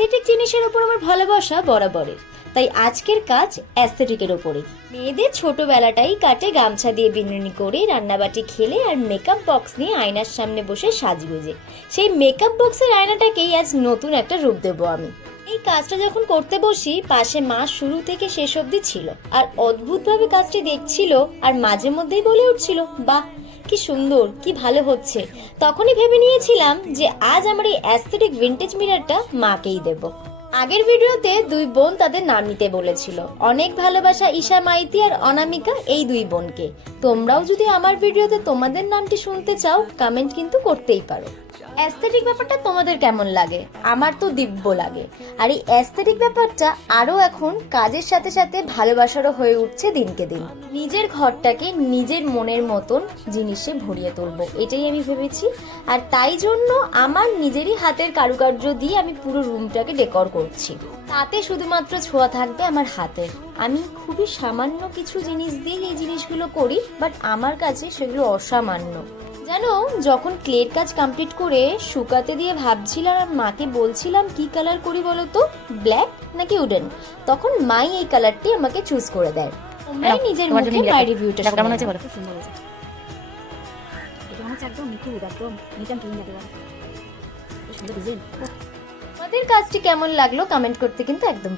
Aesthetic জিনিসের উপর আমার ভালোবাসা বরাবরের, তাই আজকের কাজ অ্যাস্থেটিকের ওপরে। মেয়েদের ছোটবেলাটাই কাটে গামছা দিয়ে বিনুনি করে, রান্নাবাটি খেলে আর মেকআপ বক্স নিয়ে আয়নার সামনে বসে সাজগুজে। সেই মেকআপ বক্সের আয়নাটাকেই আজ নতুন একটা রূপ দেবো আমি। এই কাজটা যখন করতে বসি, পাশে মা শুরু থেকে শেষ অবধি ছিল আর অদ্ভুতভাবে কাজটি দেখছিল আর মাঝে মধ্যেই বলে উঠছিল, বাহ কি সুন্দর, কি ভালো হচ্ছে। তখনই ভেবে নিয়েছিলাম যে আজ আমার এই অ্যাস্থেটিক ভিন্টেজ মিররটা মাকেই দেব। আগের ভিডিওতে দুই বোন তাদের নাম নিতে বলেছিল, অনেক ভালোবাসা ঈশা মাইতি আর অনামিকা, এই দুই বোনকে। তোমরাও যদি আমার ভিডিওতে তোমাদের নামটি শুনতে চাও, কমেন্ট কিন্তু করতেই পারো। অ্যাস্থেটিক ব্যাপারটা তোমাদের কেমন লাগে? আমার তো দিব্য লাগে। আর এই অ্যাস্থেটিক ব্যাপারটা আরো এখন কাজের সাথে সাথে ভালোবাসারও হয়ে উঠছে দিনকে দিন। নিজের ঘরটাকে নিজের মনের মতন জিনিসে ভরিয়ে তুলবো, এটাই আমি ভেবেছি। আর তাই জন্য আমার নিজেরই হাতের কারুকার্য দিয়ে আমি পুরো রুমটাকে ডেকোর করছি। তাতে শুধুমাত্র ছোঁয়া থাকবে আমার হাতের। আমি খুবই সামান্য কিছু জিনিস দিয়ে এই জিনিসগুলো করি, বাট আমার কাছে সেগুলো অসামান্য। জানো, যখন ক্লের কাজ কমপ্লিট করে শুকাতে দিয়ে ভাবছিলাম আর মাকে বলছিলাম কি কালার করি বলো তো, ব্ল্যাক নাকি উডেন, তখন মাই এই কালারটি আমাকে চুজ করে দেয়। তোমরাই নিজের মুখে মাই রিভিউটা শোনো। কেমন হয়েছে বলো? খুব সুন্দর হয়েছে। এটা হচ্ছে একদম নিখুঁত, একদম নিট এন্ড ক্লিন একেবারে। সুন্দর ডিজাইন। তোমাদের কাজটি কেমন লাগলো কমেন্ট করতে কিন্তু একদম